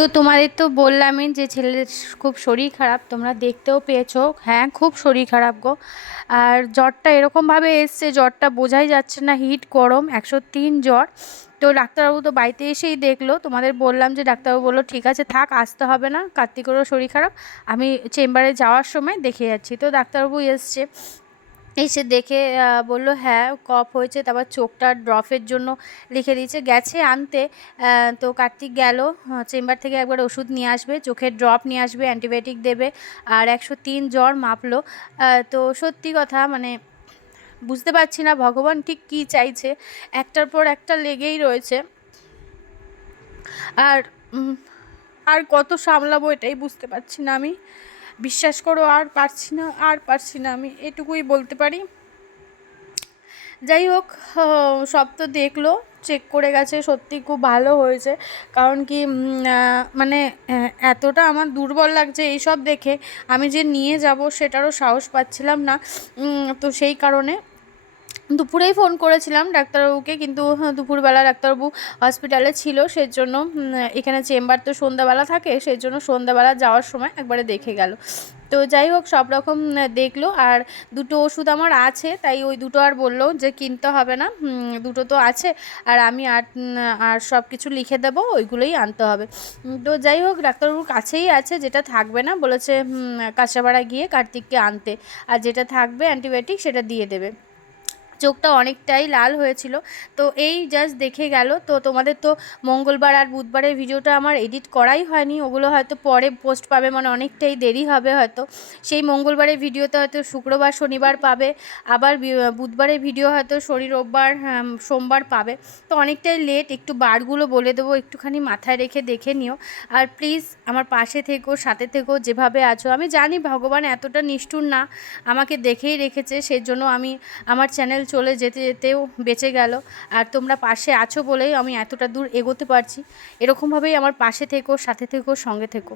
তো তোমাদের তো বললামই যে ছেলের খুব শরীর খারাপ, তোমরা দেখতেও পেয়েছো। হ্যাঁ, খুব শরীর খারাপ গো। আর জ্বরটা এরকমভাবে এসছে, জ্বরটা বোঝাই যাচ্ছে না, হিট গরম 103 জ্বর। তো ডাক্তারবাবু তো বাড়িতে এসেই দেখলো, তোমাদের বললাম যে ডাক্তারবাবু বললো ঠিক আছে থাক, আসতে হবে না, কার্তিকেরও শরীর খারাপ, আমি চেম্বারে যাওয়ার সময় দেখে যাচ্ছি। তো ডাক্তারবাবু এসছে, এসে দেখে বললো হ্যাঁ কফ হয়েছে, তারপর চোখটা ড্রপের জন্য লিখে দিয়েছে, গেছে আনতে। তো কার্তিক গেল চেম্বার থেকে একবার ওষুধ নিয়ে আসবে, চোখের ড্রপ নিয়ে আসবে, অ্যান্টিবায়োটিক দেবে। আর 103 জ্বর মাপলো। তো সত্যি কথা মানে বুঝতে পারছি না ভগবান ঠিক কী চাইছে, একটার পর একটা লেগেই রয়েছে। আর উম, আর কত সামলাবো এটাই বুঝতে পারছি না আমি। বিশ্বাস করো আর পারছি না, আর পারছি না, আমি এটুকুই বলতে পারি। যাই হোক, সব তো দেখলো, চেক করে গেছে, সত্যি খুব ভালো হয়েছে। কারণ কি মানে এতটা আমার দুর্বল লাগছে এইসব দেখে, আমি যে নিয়ে যাব সেটারও সাহস পাচ্ছিলাম না। তো সেই কারণে দুপুরেই ফোন করেছিলাম ডাক্তারবাবুকে, কিন্তু দুপুরবেলা ডাক্তারবাবু হসপিটালে ছিল, সেজন্য এখানে চেম্বার তো সন্ধ্যাবেলা থাকে, সেজন্য সন্ধ্যাবেলা যাওয়ার সময় একবারে দেখে গেল। তো যাই হোক সব রকম দেখলো। আর দুটো ওষুধ আমার আছে, তাই ওই দুটো আর বললো যে কিনতে হবে না, দুটো তো আছে। আর আমি আর সব কিছু লিখে দেবো, ওইগুলোই আনতে হবে। তো যাই হোক ডাক্তারবাবুর কাছেই আছে, যেটা থাকবে না বলেছে কাঁচাপাড়া গিয়ে কার্তিককে আনতে, আর যেটা থাকবে অ্যান্টিবায়োটিক সেটা দিয়ে দেবে। চোখটা অনেকটাই লাল হয়েছিল। তো এই জাস্ট দেখে গেল। তো তোমাদের তো মঙ্গলবার আর বুধবারের ভিডিওটা আমার এডিট করাই হয়নি, ওগুলো হয়তো পরে পোস্ট পাবে, মানে অনেকটাই দেরি হবে হয়তো। সেই মঙ্গলবারের ভিডিওতে হয়তো শুক্রবার শনিবার পাবে, আবার বুধবারের ভিডিও হয়তো শনি রোববার সোমবার পাবে। তো অনেকটাই লেট, একটু বারগুলো বলে দেবো, একটুখানি মাথায় রেখে দেখে নিও। আর প্লিজ আমার পাশে থেকো, সাথে থেকো, যেভাবে আছো। আমি জানি ভগবান এতটা নিষ্ঠুর না, আমাকে দেখেই রেখেছে, সেজন্য আমি আমার চ্যানেল চলে যেতে যেতেও বেঁচে গেল। আর তোমরা পাশে আছো বলেই আমি এতটা দূর এগোতে পারছি। এরকমভাবেই আমার পাশে থেকো, সাথে থেকো, সঙ্গে থেকো।